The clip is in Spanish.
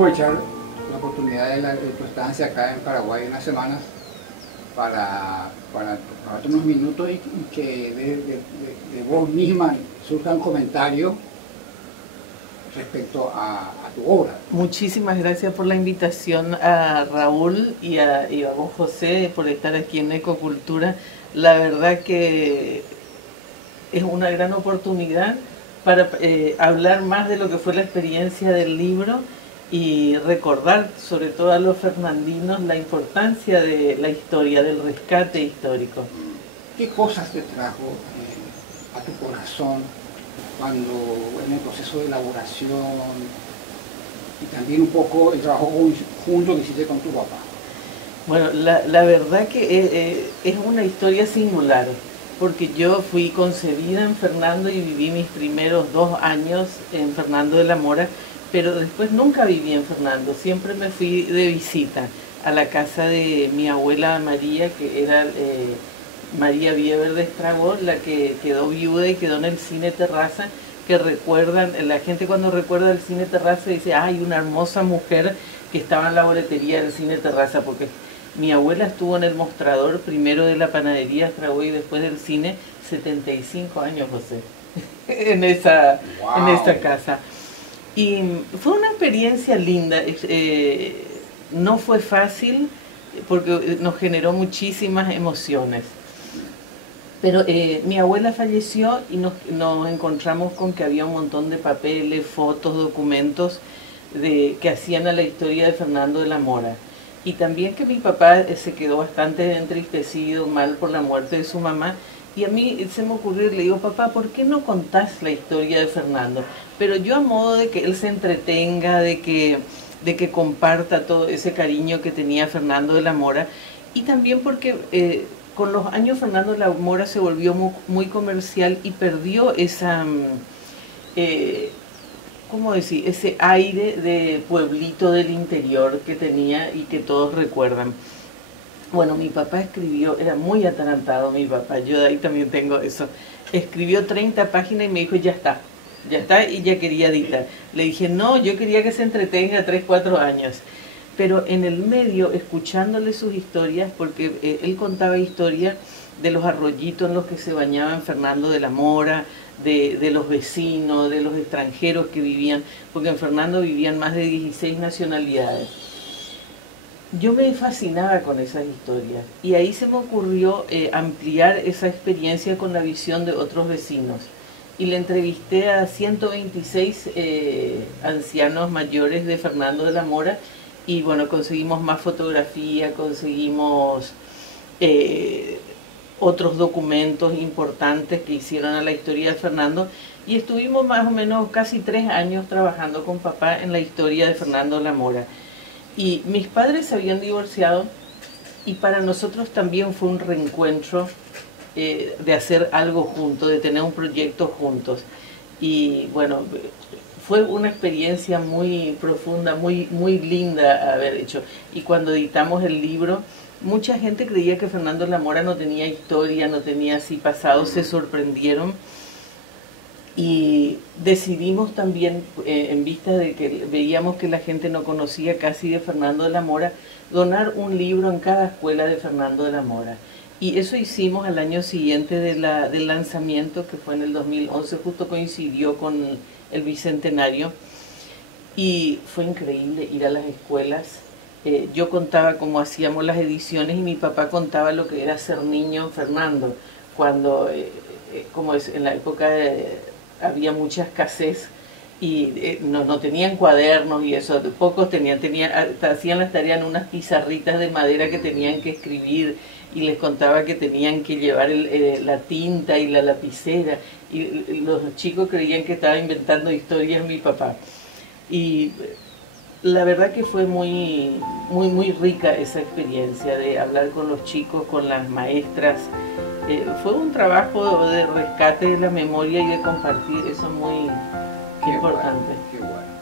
aprovechar la oportunidad de tu estancia acá en Paraguay unas semanas para tomarte unos minutos y que de vos misma surjan comentarios respecto a tu obra. Muchísimas gracias por la invitación a Raúl y a vos, José, por estar aquí en Ecocultura. La verdad que es una gran oportunidad para hablar más de lo que fue la experiencia del libro y recordar, sobre todo a los fernandinos, la importancia de la historia, del rescate histórico. ¿Qué cosas te trajo a tu corazón cuando en el proceso de elaboración y también un poco el trabajo junto que hiciste con tu papá? Bueno, la verdad que es una historia singular, porque yo fui concebida en Fernando y viví mis primeros 2 años en Fernando de la Mora, pero después nunca viví en Fernando, siempre me fui de visita a la casa de mi abuela María, que era María Bieber de Estragó, la que quedó viuda y quedó en el Cine Terraza, que recuerdan, la gente cuando recuerda el Cine Terraza dice, hay una hermosa mujer que estaba en la boletería del Cine Terraza, porque mi abuela estuvo en el mostrador primero de la panadería Estragó y después del cine 75 años, José, en esa casa. Y fue una experiencia linda, no fue fácil porque nos generó muchísimas emociones. Pero mi abuela falleció y nos encontramos con que había un montón de papeles, fotos, documentos que hacían a la historia de Fernando de la Mora. Y también que mi papá se quedó bastante entristecido, mal por la muerte de su mamá. Y a mí se me ocurrió, le digo, papá, ¿por qué no contás la historia de Fernando? Pero yo a modo de que él se entretenga, de que comparta todo ese cariño que tenía Fernando de la Mora. Y también porque con los años Fernando de la Mora se volvió muy comercial y perdió esa, ¿cómo decir?, ese aire de pueblito del interior que tenía y que todos recuerdan. Bueno, mi papá escribió, era muy atarantado mi papá, yo de ahí también tengo eso. Escribió 30 páginas y me dijo, ya está, y ya quería editar. Le dije, no, yo quería que se entretenga 3, 4 años. Pero en el medio, escuchándole sus historias, porque él contaba historias de los arroyitos en los que se bañaban Fernando de la Mora, de los vecinos, de los extranjeros que vivían, porque en Fernando vivían más de 16 nacionalidades. Yo me fascinaba con esas historias y ahí se me ocurrió ampliar esa experiencia con la visión de otros vecinos. Y le entrevisté a 126 ancianos mayores de Fernando de la Mora y bueno, conseguimos más fotografía, conseguimos otros documentos importantes que hicieron a la historia de Fernando y estuvimos más o menos casi 3 años trabajando con papá en la historia de Fernando de la Mora. Y mis padres se habían divorciado y para nosotros también fue un reencuentro de hacer algo juntos, de tener un proyecto juntos. Y bueno, fue una experiencia muy profunda, muy linda haber hecho. Y cuando editamos el libro, mucha gente creía que Fernando de la Mora no tenía historia, no tenía así pasado, se sorprendieron. Y decidimos también, en vista de que veíamos que la gente no conocía casi de Fernando de la Mora, donar un libro en cada escuela de Fernando de la Mora. Y eso hicimos al año siguiente del lanzamiento, que fue en el 2011, justo coincidió con el Bicentenario. Y fue increíble ir a las escuelas. Yo contaba cómo hacíamos las ediciones y mi papá contaba lo que era ser niño en Fernando, cuando, como es, en la época había mucha escasez y no tenían cuadernos y eso, pocos hacían las tareas en unas pizarritas de madera que tenían que escribir y les contaba que tenían que llevar la tinta y la lapicera y los chicos creían que estaba inventando historias mi papá. Y la verdad que fue muy rica esa experiencia de hablar con los chicos, con las maestras. Fue un trabajo de rescate de la memoria y de compartir, eso es muy importante. Qué bueno.